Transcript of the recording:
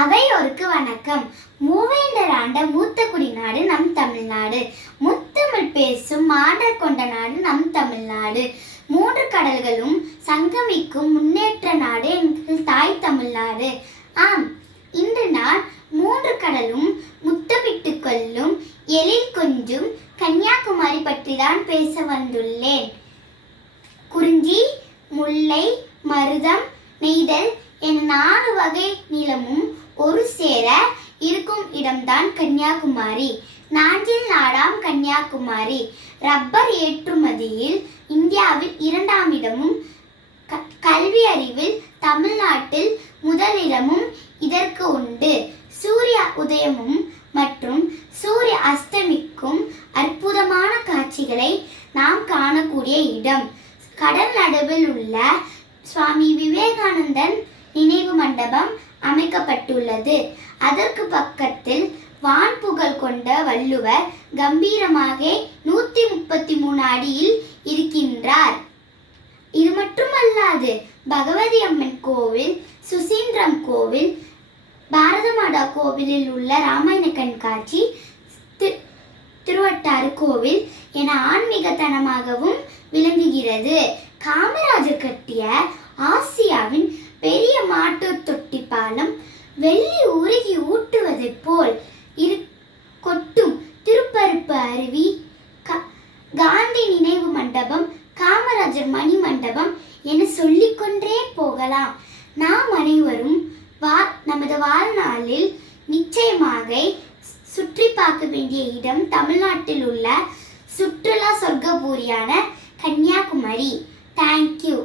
அவையோருக்கு வணக்கம். மூவேந்தர் ஆண்ட மூத்த குடிநாடு நம் தமிழ்நாடு. முத்தமிழ் பேசும் மாண்டர் கொண்ட நாடு நம் தமிழ்நாடு. மூன்று கடல்களும் சங்கமிக்கும் முன்னேற்ற நாடு எங்கள் தாய் தமிழ்நாடு. ஆம் இன்று நான் மூன்று கடலும் முத்தமிட்டு கொள்ளும் எழில் கொஞ்சும் கன்னியாகுமரி பற்றி தான் பேச வந்துள்ளேன். குறிஞ்சி முல்லை மருதம் நெய்தல் என நாலு வகை நிலமும் ஒரு சேர இருக்கும் இடம்தான் கன்னியாகுமரி. நாஞ்சில் நாடாம் கன்னியாகுமரி. ரப்பர் ஏற்றுமதியில் இந்தியாவில் இரண்டாம் இடமும் க- கல்வி அறிவில் தமிழ்நாட்டில் முதலிடமும் இதற்கு உண்டு. சூரிய உதயமும் மற்றும் சூரிய அஸ்தமிக்கும் அற்புதமான காட்சிகளை நாம் காணக்கூடிய இடம். கடல் நடுவில் உள்ள சுவாமி விவேகானந்தன் நினைவு மண்டபம் அமைக்கப்பட்டுள்ளது. அதற்கு பக்கத்தில் வான் புகழ் கொண்ட வள்ளுவர் கம்பீரமாக நூத்தி முப்பத்தி மூணு அடியில் இருக்கின்றார். இது மட்டுமல்லாது பகவதி அம்மன் கோவில் சுசீந்திரம் கோவில் பாரத மாதா கோவிலில் உள்ள ராமாயண கண்காட்சி திருவட்டாறு கோவில் என ஆன்மீகத்தனமாகவும் விளங்குகிறது. காமராஜர் கட்டிய ஆசிய உருகி ஊட்டுவதைப் போல் இரு கொட்டும் திருப்பருப்பு அருவி காந்தி நினைவு மண்டபம் காமராஜர் மணி மண்டபம் என சொல்லிக்கொண்டே போகலாம். நாம் அனைவரும் வா நமது வாழ்நாளில் நிச்சயமாக சுற்றி பார்க்க வேண்டிய இடம் தமிழ்நாட்டில் உள்ள சுற்றுலா சொர்க்கபூரியான கன்னியாகுமரி. தேங்க்யூ